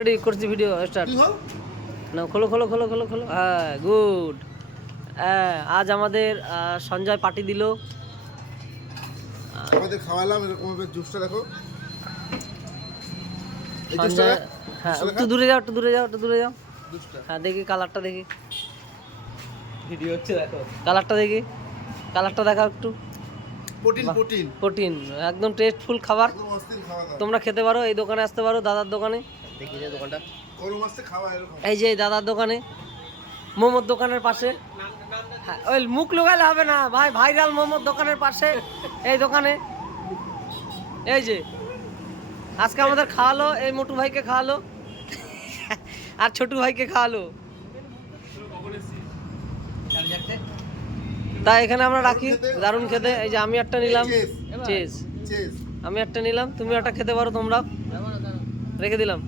Ready করছি video start না খোলো খোলো খোলো খোলো খোলো হ্যাঁ গুড হ্যাঁ আজ আমাদের সঞ্জয় পার্টি দিল আমাদের খাওয়ালাম এরকম ভাবে জুসটা দেখো এই জুসটা সঞ্জয় হ্যাঁ একটু দূরে যাও একটু দূরে যাও একটু দূরে যাও জুসটা হ্যাঁ দেখি কালারটা দেখি ভিডিও হচ্ছে দেখো কালারটা দেখি কালারটা দেখাও একটু প্রোটিন বাহ। প্রোটিন প্রোটিন একদম টেস্টফুল খাবার একদম অস্থির খাওয়া দাওয়া তোমরা খেতে পারো এই দোকানে আসতে পারো দাদার দোকানে দেখি যে দোকানটা গরম আসতে খাওয়া এরকম এই যে এই দাদার দোকানে মোমোর দোকানের পাশে হ্যাঁ ওই মুখ লোকালে হবে না ভাই ভাইরাল মোমোর দোকানের পাশে এই দোকানে এই যে আজকে আমাদের খাওয়ালো এই মোটু ভাইকে খাওয়ালো আর ছোটু ভাইকে খাওয়ালো তাই এখানে আমরা রাখি দারুণ খেতে এই যে আমি একটা নিলাম চিজ চেস আমি একটা নিলাম তুমি একটা খেতে পারো তোমরা রেখে দিলাম